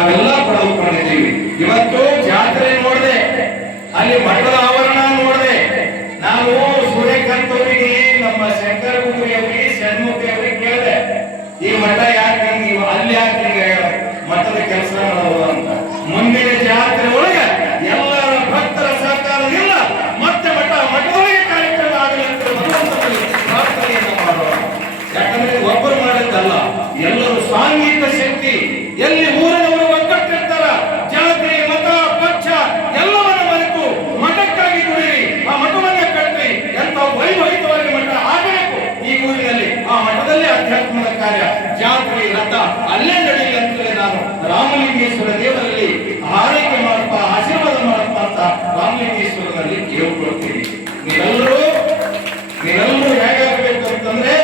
ನಾವೆಲ್ಲ ಪಡೆದುಕೊಂಡಿದ್ದೀವಿ. ಇವತ್ತು ಜಾತ್ರೆ ನೋಡಿದೆ, ಅಲ್ಲಿ ಮಠದ ಆವರಣ ನೋಡಿದೆ. ನಾವು ಸೂರ್ಯಕಾಂತ್ ಅವರಿಗೆ, ನಮ್ಮ ಶಂಕರ ಗುರುವಿ ಅವರಿಗೆ, ಷಣ್ಮುಖಿ ಅವರಿಗೆ ಕೇಳಿದೆ, ಈ ಮಠ ಯಾಕೆ ನೀವು ಅಲ್ಲಿ ಯಾಕೆ ಮಠದ ಕೆಲಸ ಮಾಡೋದು ಅಂತ. ಮುಂದಿನ ಜಾತ್ರೆ ಒಳಗೆ ಎಲ್ಲರ ಭಕ್ತರ ಸಹಕಾರದಿಂದ ಮತ್ತೆ ಮಠದೊಳಗೆ ಕಾರ್ಯಕ್ರಮ ಆಗಲಿ ಅಂತ ಪ್ರಾರ್ಥನೆಯನ್ನು ಮಾಡೋಣ. ಯಾಕಂದ್ರೆ ಒಬ್ಬರು ಮಾಡಿದ್ದಲ್ಲ, ಎಲ್ಲರೂ ಸಾಂಘಿಕ ಶಕ್ತಿ. ಎಲ್ಲಿ ಊರಿನವರು ಒಗ್ಗಟ್ಟಿರ್ತಾರ, ಜಾತಿ ಮತ ಪಕ್ಷ ಎಲ್ಲವನ್ನ ಮರೆತು ಮಠಕ್ಕಾಗಿ ದುಡಿರಿ, ಆ ಮಠವನ್ನ ಕಟ್ಟಿ. ಎಂತ ವೈಭವಿತವಾಗಿ ಮಠ ಆಗಬೇಕು ಈ ಊರಿನಲ್ಲಿ. ಆ ಮಠದಲ್ಲೇ ಅಧ್ಯಾತ್ಮದ ಕಾರ್ಯ, ಜಾತ್ರೆ ರಥ ಅಲ್ಲೇ ನಡೆಯಲಿ ಅಂತಲೇ ನಾನು ರಾಮಲಿಂಗೇಶ್ವರ ದೇವರಲ್ಲಿ ಆರೈಕೆ ಮಾಡಪ್ಪ, ಆಶೀರ್ವಾದ ಮಾಡಪ್ಪ ಅಂತ ರಾಮಲಿಂಗೇಶ್ವರನಲ್ಲಿ ಕೇಳ್ಕೊಳ್ತೀನಿ. ನೀವೆಲ್ಲರೂ ಹೇಗಾಗಬೇಕು ಅಂತಂದ್ರೆ,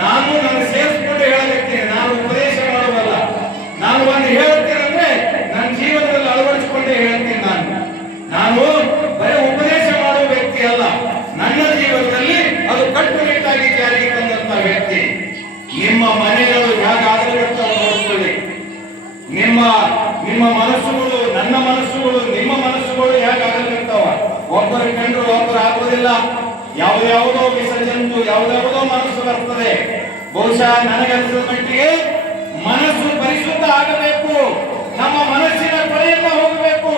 ನಾನು ನನ್ನ ಸೇರಿಸ್ಕೊಂಡು ಹೇಳಬೇಕು. ನಾನು ಉಪದೇಶ ಮಾಡುವಲ್ಲ, ನಾನು ಒಂದು ಹೇಳ್ತೀನಿ ಅಂದ್ರೆ ನನ್ನ ಜೀವನದಲ್ಲಿ ಅಳವಡಿಸಿಕೊಂಡೇ ಹೇಳ್ತೀನಿ. ನಾನು ಬರೀ ಉಪದೇಶ ಮಾಡುವ ವ್ಯಕ್ತಿ ಅಲ್ಲ, ನನ್ನ ಜೀವನದಲ್ಲಿ ಅದು ಕಟ್ಟುನಿಟ್ಟಾಗಿ ಜಾರಿಗೆ ತಂದಂತ ವ್ಯಕ್ತಿ. ನಿಮ್ಮ ಮನೆಗಳು ಹೇಗಾಗಬೇಕು ನೋಡ್ಕೊಳ್ಳಿ. ನಿಮ್ಮ ಮನಸ್ಸುಗಳು, ನನ್ನ ಮನಸ್ಸುಗಳು, ನಿಮ್ಮ ಮನಸ್ಸುಗಳು ಹೇಗಾಗಲಿರ್ತಾವ. ಒಬ್ಬರು ಕಂಡ್ರು ಒಬ್ಬರು ಆಗುವುದಿಲ್ಲ. ಯಾವುದೋ ವಿಸರ್ಜಂತು, ಯಾವುದೋ ಮನಸ್ಸು ಬರ್ತದೆ. ಬಹುಶಃ ನನಗನ್ಸಿದ ಮಟ್ಟಿಗೆ ಮನಸ್ಸು ಪರಿಶುದ್ಧ ಆಗಬೇಕು. ನಮ್ಮ ಮನಸ್ಸಿನ ಕೊಳೆಯನ್ನ ಹೋಗಬೇಕು.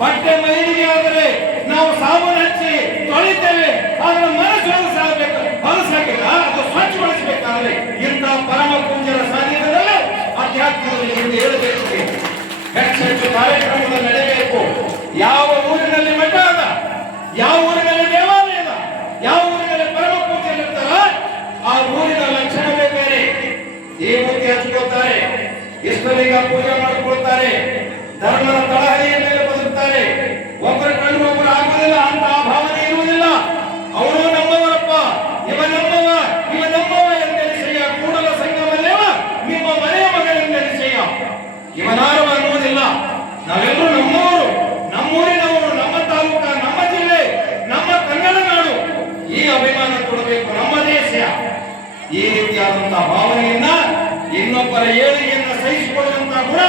ಬಟ್ಟೆ ಮೈಲಿಗೆ ಆದರೆ ನಾವು ಸಾಬೂನು ಹಚ್ಚಿ ತೊಳಿತೇವೆ, ಆದ್ರೆ ಮನಸ್ಸು ಹೊಲಸಾಗಿಲ್ಲ, ಅದು ಸ್ವಚ್ಛಗೊಳಿಸಬೇಕಾದ್ರೆ ಇಂಥ ಪರಮ ಪೂಜ್ಯರ ಸಾನ್ನಿಧ್ಯದಲ್ಲೇ ಅಧ್ಯಾತ್ಮದಲ್ಲಿ ಮುಂದೆ ಹೇಳಬೇಕು. ಹೆಚ್ಚೆಚ್ಚು ಕಾರ್ಯಕ್ರಮಗಳು ನಡೆಯಬೇಕು. ಯಾವ ಊರಿನಲ್ಲಿ ಮಠ ಅದ, ಯಾವ ಊರಿನಲ್ಲಿ ದೇವಾಲಯ ಅದ, ಯಾವ ಊರಿನಲ್ಲಿ ಪರಮ ಪೂಜ್ಯರಿರ್ತಾರ, ಆ ಊರಿನ ಲಕ್ಷಣವೇ ಬೇರೆ. ದೇವತೆ ಹಚ್ಕೊಳ್ತಾರೆ, ಇಷ್ಟಲಿಂಗ ಪೂಜೆ ಮಾಡಿಕೊಳ್ತಾರೆ, ಧರ್ಮದ ತಳಹದಿಯ ಮೇಲೆ ಬದುಕ್ತಾರೆ. ಒಬ್ಬರ ಕಂಡು ಒಬ್ಬರು ಆಗುವುದಿಲ್ಲ ಅಂತ ಭಾವನೆ ಇರುವುದಿಲ್ಲ. ಅವರು ನಮ್ಮವರಪ್ಪ, ಇವ ನಮ್ಮವ ಎಂದೆನಿಸಯ್ಯ, ಕೂಡಲ ಸಂಗಮದೇವ ನಿಮ್ಮ ಮನೆಯ ಮಗನೆಂದೆನಿಸಯ್ಯ. ಇವನಾರು ಅನ್ನುವುದಿಲ್ಲ. ನಾವೆಲ್ಲರೂ ನಮ್ಮವರು, ನಮ್ಮೂರಿನವರು, ನಮ್ಮ ತಾಲೂಕ, ನಮ್ಮ ಜಿಲ್ಲೆ, ನಮ್ಮ ಕನ್ನಡ ನಾಡು, ಈ ಅಭಿಮಾನ ಕೊಡಬೇಕು. ನಮ್ಮ ದೇಶ ಈ ರೀತಿಯಾದಂತಹ ಭಾವನೆಯನ್ನ, ಇನ್ನೊಬ್ಬರ ಏಳಿಗೆಯನ್ನ ಸಹಿಸಿಕೊಳ್ಳುವಂತಹ ಗುಣ